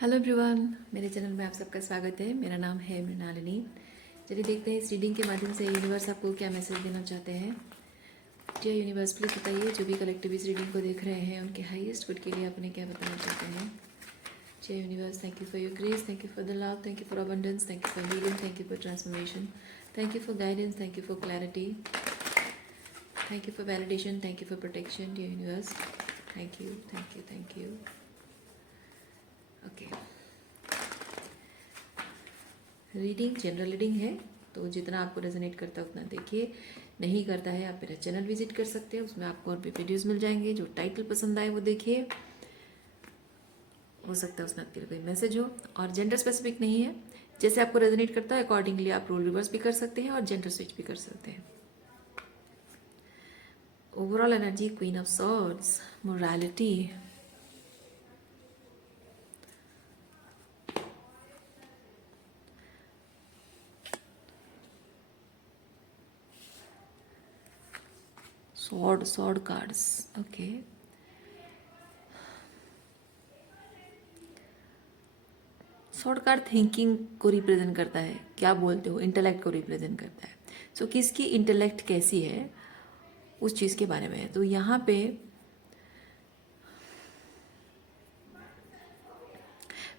Hello everyone, मेरे channel में आप सबका स्वागत है। मेरा नाम है मृणालिनी। चलिए देखते हैं इस रीडिंग के माध्यम से यूनिवर्स आपको क्या मैसेज देना चाहते हैं। जी यूनिवर्स, प्लीज बताइए जो भी कलेक्टिव इस रीडिंग को देख रहे हैं उनके हाईएस्ट गुड के लिए आपने क्या बताना चाहते हैं। जी universe, thank you for your grace, thank you for the love, thank you for abundance, thank you for healing, thank you for transformation, thank you for guidance, thank you for clarity, thank you for validation, thank you for protection. जी universe, thank you, thank you, thank you. Okay, reading general reading है, तो जितना आपको resonate करता है उतना देखिए। नहीं करता है आप मेरा चैनल विजिट कर सकते हैं, उसमें आपको और भी वीडियोज़ मिल जाएंगे। जो टाइटल पसंद आए वो देखिए, हो सकता है उसमें आपके लिए कोई मैसेज हो। और जेंडर स्पेसिफिक नहीं है, जैसे आपको रेजोनेट करता है अकॉर्डिंगली आप रोल रिवर्स भी कर सकते हैं और जेंडर स्विच भी कर सकते हैं। Overall energy, queen of swords, morality, sword cards. Okay, sword card thinking को रिप्रेजेंट करता है, क्या बोलते हो, इंटेलेक्ट को रिप्रेजेंट करता है। सो किसकी इंटेलेक्ट कैसी है उस चीज़ के बारे में है। तो यहाँ पे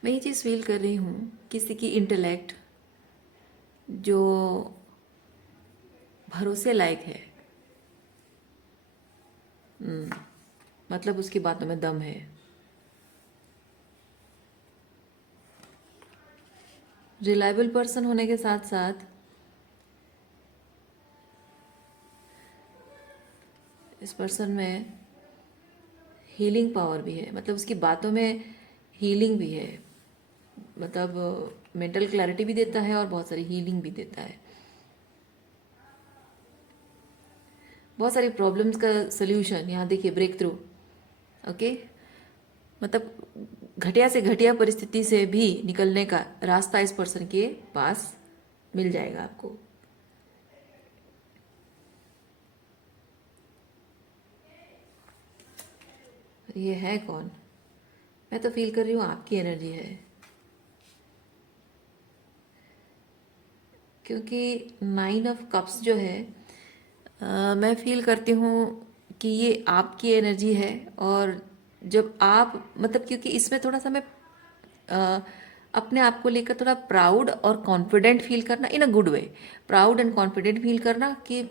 मैं ये चीज़ फील कर रही हूँ, किसी की इंटेलेक्ट जो भरोसे लायक है, मतलब उसकी बातों में दम है। रिलायबल पर्सन होने के साथ साथ इस पर्सन में हीलिंग पावर भी है, मतलब उसकी बातों में हीलिंग भी है, मतलब मेंटल क्लैरिटी भी देता है और बहुत सारी हीलिंग भी देता है। बहुत सारी प्रॉब्लम्स का सल्यूशन यहाँ देखिए, ब्रेक थ्रू। ओके, मतलब घटिया से घटिया परिस्थिति से भी निकलने का रास्ता इस पर्सन के पास मिल जाएगा आपको। ये है कौन? मैं तो फील कर रही हूँ आपकी एनर्जी है, क्योंकि 9 ऑफ कप्स जो है, मैं फील करती हूँ कि ये आपकी एनर्जी है। और जब आप मतलब, क्योंकि इसमें थोड़ा सा मैं अ, अपने आप को लेकर थोड़ा प्राउड और कॉन्फिडेंट फील करना, in a good way, proud and confident feel करना कि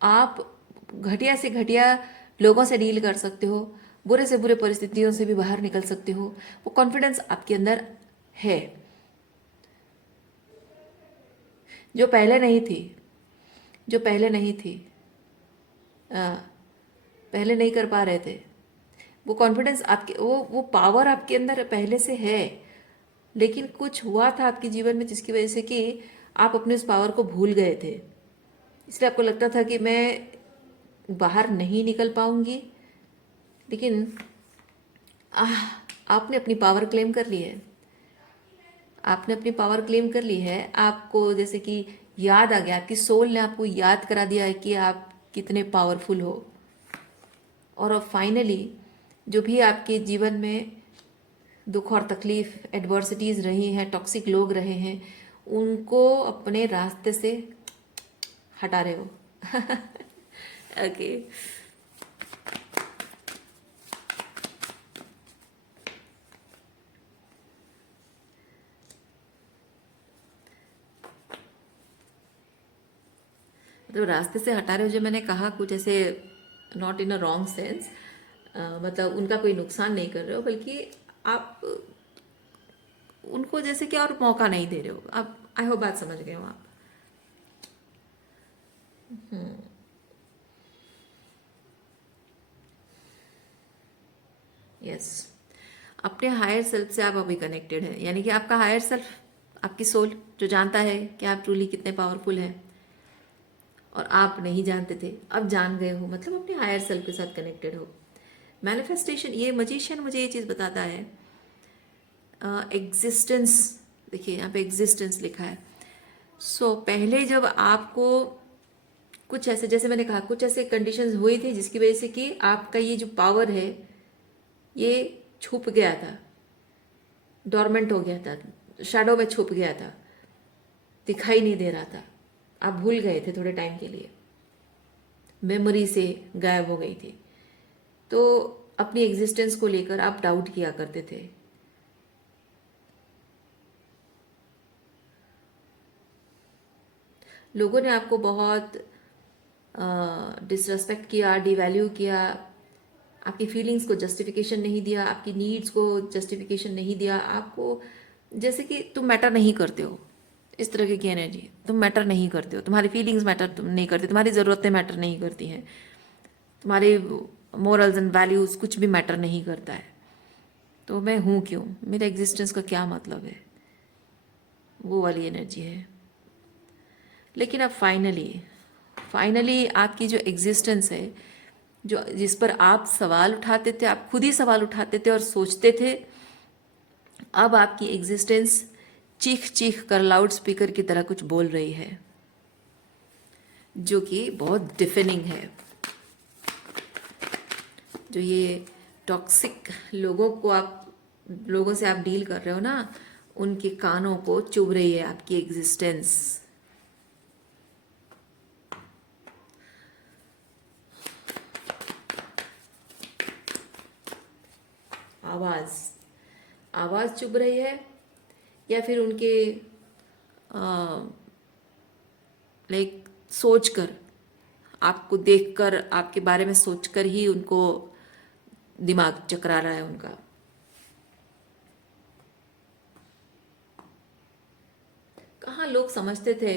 आप घटिया से घटिया लोगों से डील कर सकते हो, बुरे से बुरे परिस्थितियों से भी बाहर निकल सकते हो। वो कॉन्फिडेंस आपके अंदर है, जो पहले नहीं थी, जो पहले नहीं थी, पहले नहीं कर पा रहे थे। वो कॉन्फिडेंस आपके, वो पावर आपके अंदर पहले से है, लेकिन कुछ हुआ था आपके जीवन में जिसकी वजह से कि आप अपने उस पावर को भूल गए थे। इसलिए आपको लगता था कि मैं बाहर नहीं निकल पाऊंगी, लेकिन आह, आपने अपनी पावर क्लेम कर ली है। आपने अपनी पावर क्लेम कर ली है। आपको जैसे कि याद आ गया, आपकी सोल ने आपको याद करा दिया है कि आप कितने पावरफुल हो। और अब फाइनली जो भी आपके जीवन में दुख और तकलीफ, एडवर्सिटीज़ रही हैं, टॉक्सिक लोग रहे हैं, उनको अपने रास्ते से हटा रहे हो। ओके, मतलब रास्ते से हटा रहे हो, जो मैंने कहा कुछ ऐसे not in a wrong sense, मतलब उनका कोई नुकसान नहीं कर रहे हो, बल्कि आप उनको जैसे कि और मौका नहीं दे रहे हो। आप, आई होप बात समझ गए हो आप। यस, अपने हायर सेल्फ से आप अभी कनेक्टेड हैं, यानी कि आपका हायर सेल्फ, आपकी सोल जो जानता है कि आप ट्रूली कितने पावरफुल हैं, और आप नहीं जानते थे, अब जान गए हो, मतलब अपने हायर सेल्फ के साथ कनेक्टेड हो। मैनिफेस्टेशन, ये मजिशियन मुझे ये चीज़ बताता है, एग्जिस्टेंस, देखिए यहाँ पे एग्जिस्टेंस लिखा है। पहले जब आपको कुछ ऐसे, जैसे मैंने कहा, कुछ ऐसे कंडीशंस हुई थी जिसकी वजह से कि आपका ये जो पावर है ये छुप गया था, डॉर्मेंट हो गया था, शैडो में छुप गया था, दिखाई नहीं दे रहा था, आप भूल गए थे थोड़े टाइम के लिए, मेमोरी से गायब हो गई थी। तो अपनी एग्जिस्टेंस को लेकर आप डाउट किया करते थे। लोगों ने आपको बहुत डिसरेस्पेक्ट किया, डिवैल्यू किया, आपकी फीलिंग्स को जस्टिफिकेशन नहीं दिया, आपकी नीड्स को जस्टिफिकेशन नहीं दिया, आपको जैसे कि तुम मैटर नहीं करते हो, इस तरह की एनर्जी, तुम मैटर नहीं करते हो, तुम्हारी फीलिंग्स मैटर नहीं करती, तुम्हारी ज़रूरतें मैटर नहीं करती हैं, तुम्हारे मोरल्स एंड वैल्यूज़ कुछ भी मैटर नहीं करता है। तो मैं हूँ क्यों, मेरे एग्जिस्टेंस का क्या मतलब है, वो वाली एनर्जी है। लेकिन अब फाइनली फाइनली आपकी जो एग्जिस्टेंस है, जो जिस पर आप सवाल उठाते थे, आप खुद ही सवाल उठाते थे और सोचते थे, अब आपकी एग्जिस्टेंस चीख चीख कर लाउड स्पीकर की तरह कुछ बोल रही है, जो कि बहुत डिफेनिंग है। जो ये टॉक्सिक लोगों से आप डील कर रहे हो ना, उनके कानों को चुभ रही है आपकी एग्जिस्टेंस। आवाज चुभ रही है, या फिर उनके लाइक सोचकर, आपको देखकर, आपके बारे में सोचकर ही उनको दिमाग चकरा रहा है उनका। कहाँ लोग समझते थे,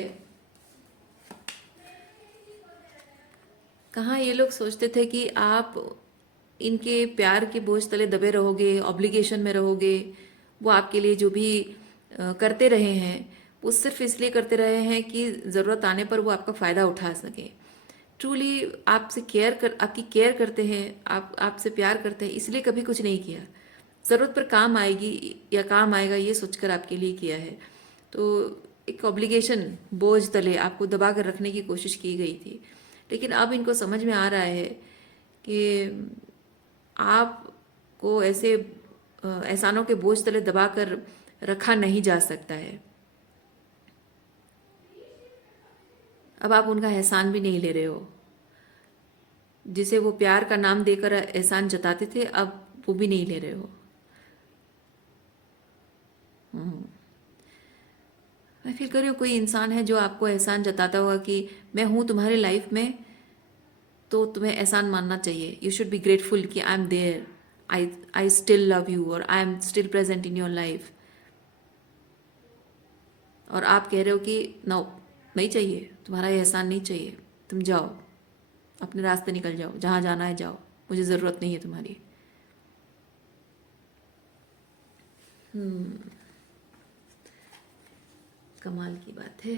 कहाँ ये लोग सोचते थे कि आप इनके प्यार के बोझ तले दबे रहोगे, ऑब्लिगेशन में रहोगे। वो आपके लिए जो भी करते रहे हैं, वो सिर्फ इसलिए करते रहे हैं कि ज़रूरत आने पर वो आपका फ़ायदा उठा सके। ट्रूली आपसे आपकी केयर करते हैं, आपसे प्यार करते हैं, इसलिए कभी कुछ नहीं किया। ज़रूरत पर काम आएगी या काम आएगा ये सोचकर आपके लिए किया है। तो एक ऑब्लिगेशन बोझ तले आपको दबा कर रखने की कोशिश की गई थी। लेकिन अब इनको समझ में आ रहा है कि आपको ऐसे एहसानों के बोझ तले दबा कर रखा नहीं जा सकता है। अब आप उनका एहसान भी नहीं ले रहे हो, जिसे वो प्यार का नाम देकर एहसान जताते थे, अब वो भी नहीं ले रहे हो। मैं फील कर रही हूँ कोई इंसान है जो आपको एहसान जताता होगा कि मैं हूँ तुम्हारी लाइफ में, तो तुम्हें एहसान मानना चाहिए। यू शुड बी ग्रेटफुल कि I am there, I still love you, और I am still present in your life. और आप कह रहे हो कि नो, नहीं चाहिए, तुम्हारा ये एहसान नहीं चाहिए, तुम जाओ, अपने रास्ते निकल जाओ, जहाँ जाना है जाओ, मुझे ज़रूरत नहीं है तुम्हारी। कमाल की बात है।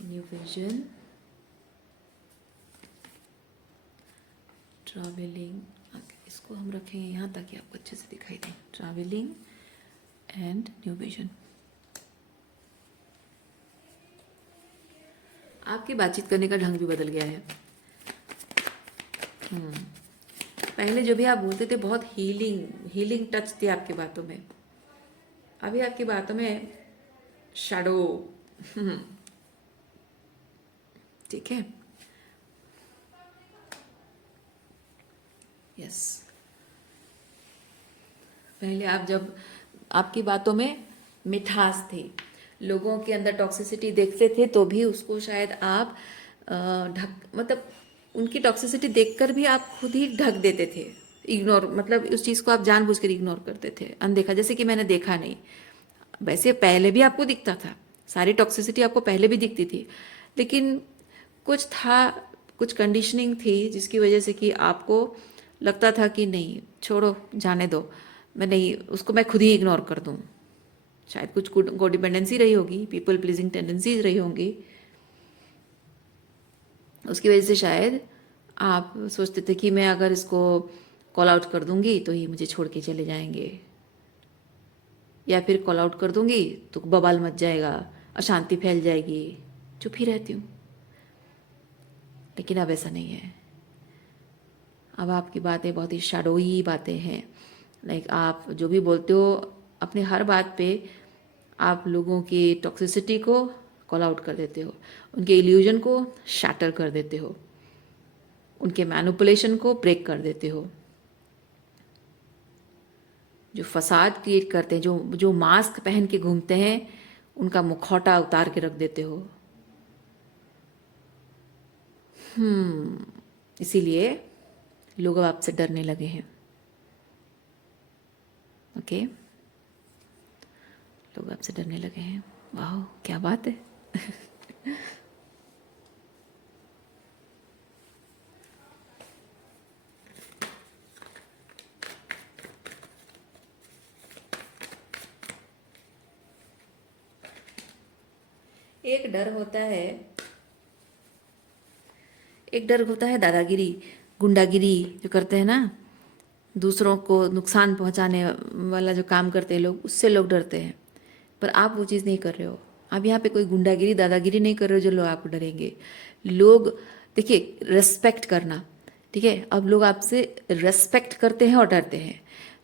न्यू विजन, ट्रैवलिंग, इसको हम रखेंगे यहाँ ताकि आपको अच्छे से दिखाई दे। Travelling and new vision. आपकी बातचीत करने का ढंग भी बदल गया है। पहले जो भी आप बोलते थे, बहुत हीलिंग टच थी आपकी बातों में। अभी आपकी बातों में शैडो। ठीक है, यस। पहले जब आपकी बातों में मिठास थी, लोगों के अंदर टॉक्सिसिटी देखते थे तो भी उसको शायद आप मतलब उनकी टॉक्सिसिटी देखकर भी आप खुद ही ढक देते थे, इग्नोर, मतलब उस चीज़ को आप जानबूझकर इग्नोर करते थे, अनदेखा, जैसे कि मैंने देखा नहीं। वैसे पहले भी आपको दिखता था, सारी टॉक्सिसिटी आपको पहले भी दिखती थी, लेकिन कुछ था, कुछ कंडीशनिंग थी जिसकी वजह से कि आपको लगता था कि नहीं, छोड़ो, जाने दो, मैं नहीं, उसको मैं खुद ही इग्नोर कर दूँ। शायद कुछ कोडिपेंडेंसी रही होगी, पीपल प्लीजिंग टेंडेंसीज रही होंगी, उसकी वजह से शायद आप सोचते थे कि मैं अगर इसको कॉल आउट कर दूंगी तो ये मुझे छोड़ के चले जाएंगे, या फिर कॉल आउट कर दूंगी तो बवाल मच जाएगा, अशांति फैल जाएगी, चुप ही रहती हूँ। लेकिन अब ऐसा नहीं है। अब आपकी बातें बहुत ही शैडोई बातें हैं। लाइक आप जो भी बोलते हो अपने हर बात पे आप लोगों की टॉक्सिसिटी को कॉल आउट कर देते हो, उनके इल्यूजन को शैटर कर देते हो, उनके मैनिपुलेशन को ब्रेक कर देते हो, जो फसाद क्रिएट करते हैं, जो जो मास्क पहन के घूमते हैं उनका मुखौटा उतार के रख देते हो। इसीलिए लोग अब आपसे डरने लगे हैं। ओके, लोग आपसे डरने लगे हैं। वाह, क्या बात है। एक डर होता है, एक डर होता है दादागिरी, गुंडागिरी जो करते हैं ना, दूसरों को नुकसान पहुंचाने वाला जो काम करते हैं लोग, उससे लोग डरते हैं। पर आप वो चीज़ नहीं कर रहे हो। आप यहाँ पे कोई गुंडागिरी दादागिरी नहीं कर रहे हो जो लोग आपको डरेंगे। लोग, देखिए, रेस्पेक्ट करना, ठीक है, अब लोग आपसे रेस्पेक्ट करते हैं और डरते हैं।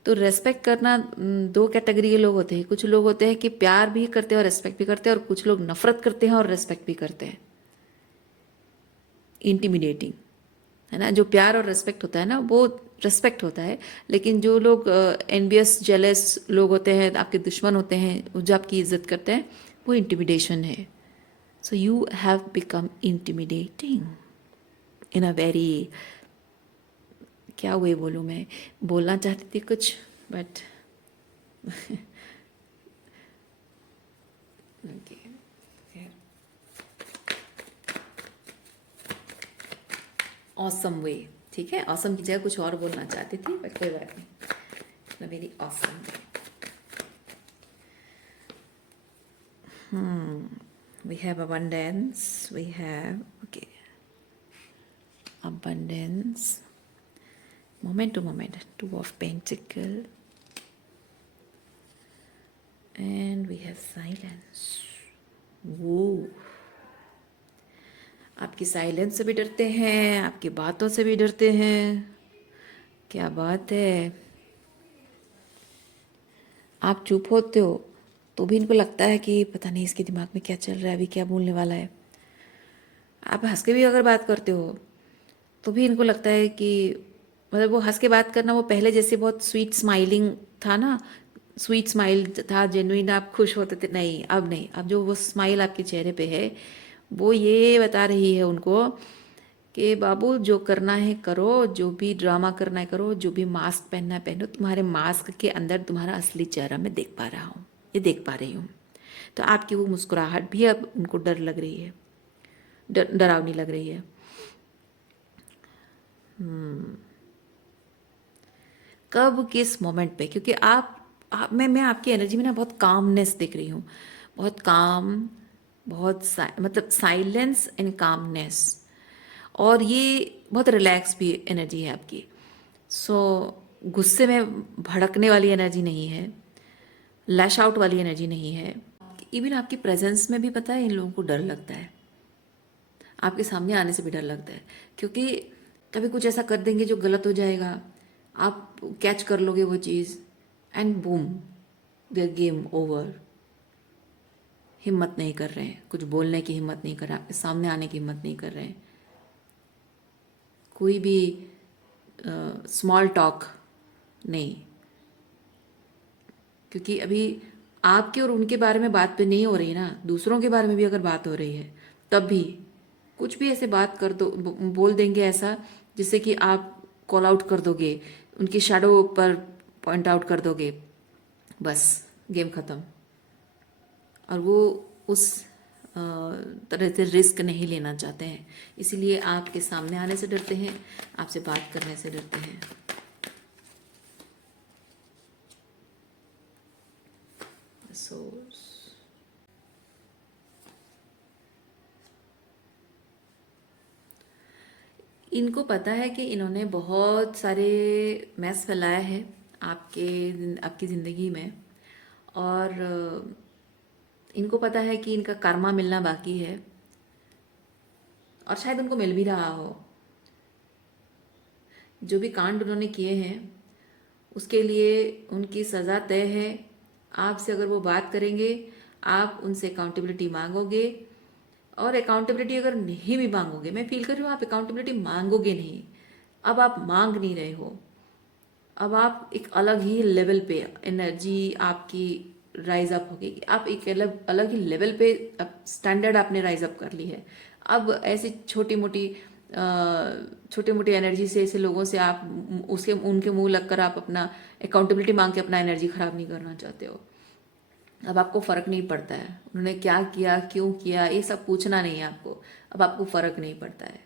तो रेस्पेक्ट करना, दो कैटेगरी के लोग होते हैं। कुछ लोग होते हैं कि प्यार भी करते हैं और रेस्पेक्ट भी करते हैं, और कुछ लोग नफरत करते हैं और रेस्पेक्ट भी करते हैं। इंटिमिडेटिंग है ना। जो प्यार और रेस्पेक्ट होता है ना, वो रेस्पेक्ट होता है। लेकिन जो लोग एनवियस जेलस लोग होते हैं, आपके दुश्मन होते हैं, जो आपकी इज्जत करते हैं, वो इंटिमिडेशन है। So you have become intimidating in a very, क्या वे बोलूँ मैं, बोलना चाहती थी कुछ बट ऑसम वे, ठीक है। ऑसम की जगह कुछ और बोलना चाहती थी बट कोई बात नहीं। Very awesome way. We have abundance, we have, okay, abundance, moment to moment, two of pentacle, and we have silence. वो आपकी साइलेंस से भी डरते हैं, आपकी बातों से भी डरते हैं। क्या बात है। आप चुप होते हो तो भी इनको लगता है कि पता नहीं इसके दिमाग में क्या चल रहा है, अभी क्या बोलने वाला है। आप हंस के भी अगर बात करते हो तो भी इनको लगता है कि, मतलब वो हंस के बात करना वो पहले जैसे बहुत स्वीट स्माइलिंग था ना, स्वीट स्माइल था, जेन्युइन, आप खुश होते थे। नहीं, अब नहीं। अब जो वो स्माइल आपके चेहरे पे है वो ये बता रही है उनको कि बाबू जो करना है करो, जो भी ड्रामा करना है करो, जो भी मास्क पहनना है पहनो। तुम्हारे मास्क के अंदर तुम्हारा असली चेहरा मैं देख पा रहा हूँ, ये देख पा रही हूँ। तो आपकी वो मुस्कुराहट भी अब उनको डर लग रही है, डरावनी लग रही है। कब, किस मोमेंट पे, क्योंकि मैं आपकी एनर्जी में ना बहुत कामनेस देख रही हूँ, बहुत काम, बहुत मतलब साइलेंस एंड कामनेस, और ये बहुत रिलैक्स भी एनर्जी है आपकी। सो गुस्से में भड़कने वाली एनर्जी नहीं है, लैश आउट वाली एनर्जी नहीं है। इवन आपकी प्रेजेंस में भी पता है इन लोगों को डर लगता है, आपके सामने आने से भी डर लगता है, क्योंकि कभी कुछ ऐसा कर देंगे जो गलत हो जाएगा, आप कैच कर लोगे वो चीज़, and boom, there game over. हिम्मत नहीं कर रहे हैं, कुछ बोलने की हिम्मत नहीं कर रहे, आपके सामने आने की हिम्मत नहीं कर रहे हैं, कोई भी स्मॉल टॉक नहीं। क्योंकि अभी आपके और उनके बारे में बात पे नहीं हो रही ना, दूसरों के बारे में भी अगर बात हो रही है तब भी कुछ भी ऐसे बात कर दो, बोल देंगे ऐसा जिससे कि आप कॉल आउट कर दोगे, उनकी शैडो पर पॉइंट आउट कर दोगे, बस गेम ख़त्म। और वो उस तरह से रिस्क नहीं लेना चाहते हैं, इसीलिए आपके सामने आने से डरते हैं, आपसे बात करने से डरते हैं। सोर्स, इनको पता है कि इन्होंने बहुत सारे मैस फैलाया है आपकी ज़िंदगी में, और इनको पता है कि इनका कर्मा मिलना बाकी है, और शायद उनको मिल भी रहा हो। जो भी कांड उन्होंने किए हैं उसके लिए उनकी सज़ा तय है। आपसे अगर वो बात करेंगे, आप उनसे अकाउंटेबिलिटी मांगोगे, और अकाउंटेबिलिटी अगर नहीं भी मांगोगे, मैं फील कर रही हूँ आप अकाउंटेबिलिटी मांगोगे नहीं, अब आप मांग नहीं रहे हो, अब आप एक अलग ही लेवल पे एनर्जी आपकी राइज अप होगी, आप एक अलग अलग ही लेवल पे स्टैंडर्ड आपने राइज अप कर ली है। अब ऐसी छोटी मोटी एनर्जी से ऐसे लोगों से आप उसके उनके मुंह लगकर आप अपना अकाउंटेबिलिटी मांग के अपना एनर्जी खराब नहीं करना चाहते हो। अब आपको फर्क नहीं पड़ता है उन्होंने क्या किया, क्यों किया, ये सब पूछना नहीं है आपको। अब आपको फर्क नहीं पड़ता है।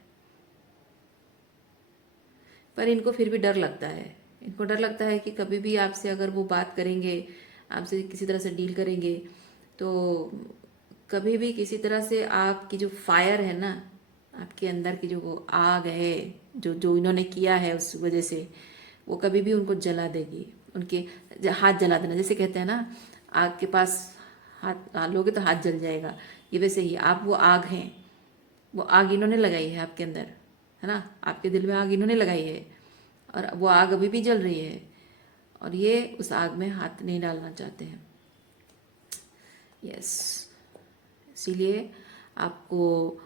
पर इनको फिर भी डर लगता है, इनको डर लगता है कि कभी भी आपसे अगर वो बात करेंगे, आपसे किसी तरह से डील करेंगे, तो कभी भी किसी तरह से आपकी जो फायर है ना, आपके अंदर की जो वो आग है, जो जो इन्होंने किया है उस वजह से, वो कभी भी उनको जला देगी। उनके हाथ जला देना, जैसे कहते हैं ना आग के पास हाथ लोगे तो हाथ जल जाएगा, ये वैसे ही आप वो आग हैं। वो आग इन्होंने लगाई है आपके अंदर, है ना, आपके दिल में आग इन्होंने लगाई है, और वो आग अभी भी जल रही है, और ये उस आग में हाथ नहीं डालना चाहते हैं। यस, इसीलिए आपको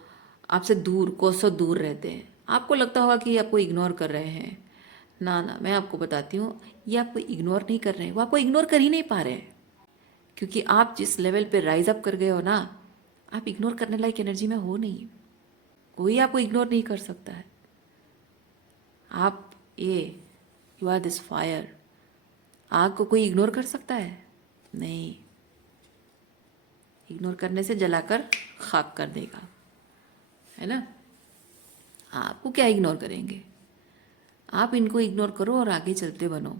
आपसे दूर, कोसों दूर रहते हैं। आपको लगता होगा कि आपको इग्नोर कर रहे हैं, ना ना, मैं आपको बताती हूँ, ये आपको इग्नोर नहीं कर रहे हैं, वो आपको इग्नोर कर ही नहीं पा रहे हैं, क्योंकि आप जिस लेवल पे राइज अप कर गए हो ना, आप इग्नोर करने लायक एनर्जी में हो नहीं। कोई आपको इग्नोर नहीं कर सकता है। आप ये यू आर दिस फायर, आग को कोई इग्नोर कर सकता है? नहीं, इग्नोर करने से जलाकर खाक कर देगा, है ना। आपको क्या इग्नोर करेंगे, आप इनको इग्नोर करो और आगे चलते बनो।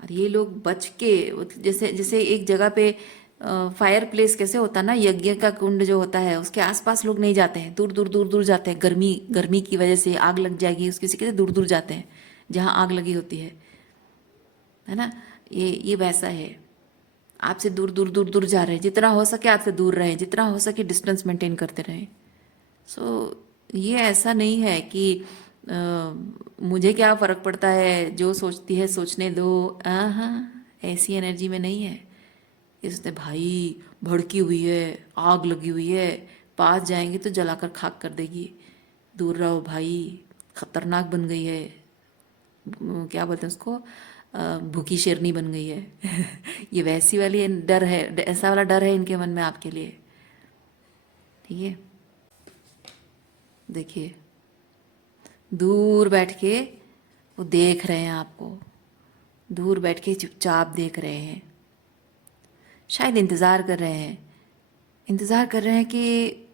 और ये लोग बच के, जैसे जैसे एक जगह पे फायर प्लेस कैसे होता है ना, यज्ञ का कुंड जो होता है उसके आसपास लोग नहीं जाते हैं, दूर दूर दूर दूर जाते हैं, गर्मी की वजह से आग लग जाएगी उसकी, किसी दूर दूर जाते हैं जहाँ आग लगी होती है ना। ये वैसा है, आपसे दूर दूर दूर दूर जा रहे हैं, जितना हो सके आपसे दूर रहें, जितना हो सके डिस्टेंस मेंटेन करते रहें। सो ये ऐसा नहीं है कि मुझे क्या फ़र्क पड़ता है, जो सोचती है सोचने दो। हाँ, ऐसी एनर्जी में नहीं है। इसने भाई भड़की हुई है, आग लगी हुई है, पास जाएंगे तो जलाकर खाक कर देगी, दूर रहो भाई, खतरनाक बन गई है, क्या बोलते हैं उसको, भूखी शेरनी बन गई है। ये वैसी वाली डर है, ऐसा वाला डर है इनके मन में आपके लिए। ठीक है, देखिए दूर बैठ के वो देख रहे हैं आपको, दूर बैठ के चुपचाप देख रहे हैं, शायद इंतज़ार कर रहे हैं, इंतज़ार कर रहे हैं कि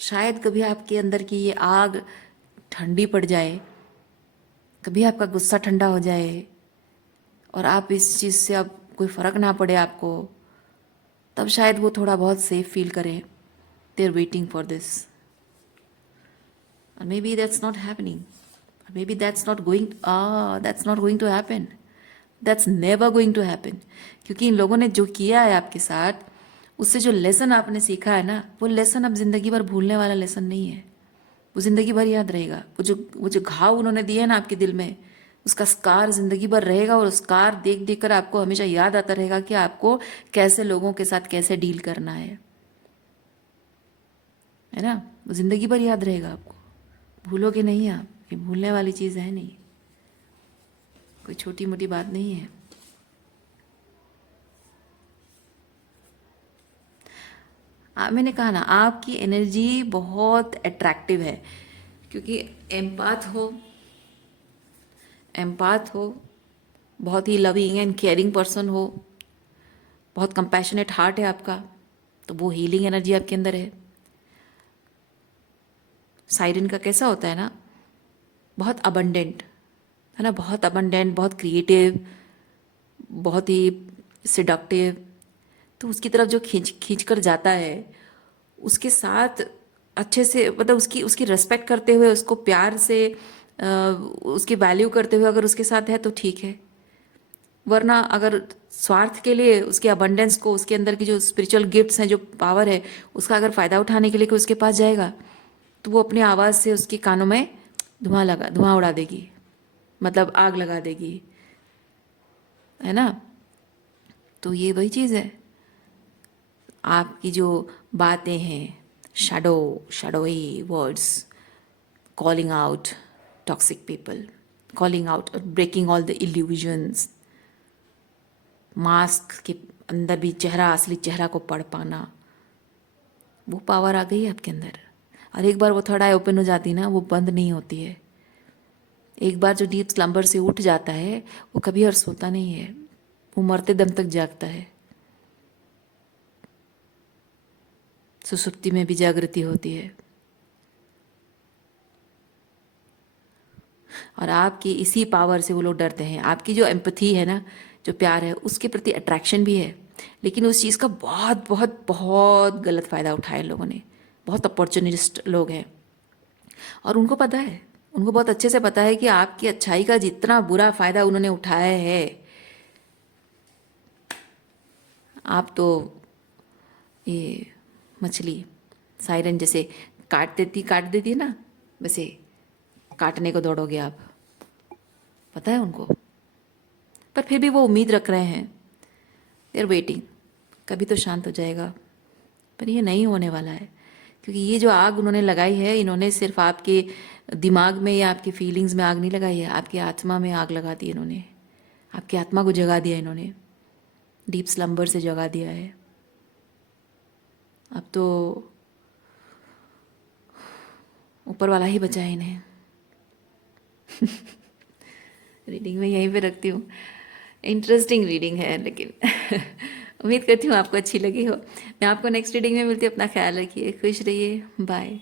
शायद कभी आपके अंदर की ये आग ठंडी पड़ जाए, कभी आपका गुस्सा ठंडा हो जाए, और आप इस चीज़ से अब कोई फ़र्क ना पड़े आपको, तब शायद वो थोड़ा बहुत सेफ फील करें। They are waiting for this, and maybe that's not happening, or maybe that's not going to happen, that's never going to happen। क्योंकि इन लोगों ने जो किया है आपके साथ, उससे जो लेसन आपने सीखा है ना, वो लेसन अब जिंदगी भर भूलने वाला लेसन नहीं है, वो जिंदगी भर याद रहेगा। वो जो घाव उन्होंने दिए है ना आपके दिल में, उसका स्कार जिंदगी भर रहेगा, और स्कार देख देख कर आपको हमेशा याद आता रहेगा कि आपको कैसे लोगों के साथ कैसे डील करना है ना। वो जिंदगी भर याद रहेगा आपको, भूलोगे नहीं आप, ये भूलने वाली चीज़ है नहीं, कोई छोटी मोटी बात नहीं है। मैंने कहा ना, आपकी एनर्जी बहुत अट्रैक्टिव है, क्योंकि एम्पाथ हो, बहुत ही लविंग एंड केयरिंग पर्सन हो, बहुत कंपैशनेट हार्ट है आपका, तो वो हीलिंग एनर्जी आपके अंदर है। साइरन का कैसा होता है ना, बहुत अबंडेंट है ना, बहुत अबंडेंट, बहुत क्रिएटिव, बहुत ही सिडक्टिव, तो उसकी तरफ जो खींच कर जाता है, उसके साथ अच्छे से, मतलब उसकी उसकी रिस्पेक्ट करते हुए, उसको प्यार से, उसकी वैल्यू करते हुए अगर उसके साथ है तो ठीक है, वरना अगर स्वार्थ के लिए, उसके अबंडेंस को, उसके अंदर की जो स्पिरिचुअल गिफ्ट्स हैं, जो पावर है, उसका अगर फ़ायदा उठाने के लिए कोई उसके पास जाएगा, तो वो अपनी आवाज़ से उसके कानों में धुआं उड़ा देगी, मतलब आग लगा देगी, है ना। तो ये वही चीज़ है, आपकी जो बातें हैं, shadowy words, calling out toxic people, calling out और breaking all the illusions, mask के अंदर भी चेहरा, असली चेहरा को पढ़ पाना, वो पावर आ गई है आपके अंदर। और एक बार वो थर्ड आई ओपन हो जाती है ना, वो बंद नहीं होती है। एक बार जो डीप स्लम्बर से उठ जाता है वो कभी और सोता नहीं है, वो मरते दम तक जागता है। सुसुप्ति में भी जागृति होती है। और आपकी इसी पावर से वो लोग डरते हैं। आपकी जो एम्पथी है ना, जो प्यार है, उसके प्रति अट्रैक्शन भी है, लेकिन उस चीज़ का बहुत बहुत बहुत गलत फ़ायदा उठाया इन लोगों ने। बहुत अपॉर्चुनिस्ट लोग हैं और उनको पता है, उनको बहुत अच्छे से पता है कि आपकी अच्छाई का जितना बुरा फ़ायदा उन्होंने उठाया है। आप तो ये मछली सायरन जैसे काट देती है ना, वैसे काटने को दौड़ोगे आप, पता है उनको। पर फिर भी वो उम्मीद रख रहे हैं, दे आर वेटिंग, कभी तो शांत हो जाएगा। पर ये नहीं होने वाला है, क्योंकि ये जो आग उन्होंने लगाई है, इन्होंने सिर्फ आपके दिमाग में या आपकी फीलिंग्स में आग नहीं लगाई है, आपकी आत्मा में आग लगा दी इन्होंने। आपकी आत्मा को जगा दिया इन्होंने, डीप स्लम्बर से जगा दिया है। अब तो ऊपर वाला ही बचा है इन्हें। रीडिंग में यहीं पे रखती हूँ। इंटरेस्टिंग रीडिंग है, लेकिन उम्मीद करती हूँ आपको अच्छी लगी हो। मैं आपको नेक्स्ट रीडिंग में मिलती हूँ। अपना ख्याल रखिए, खुश रहिए, बाय।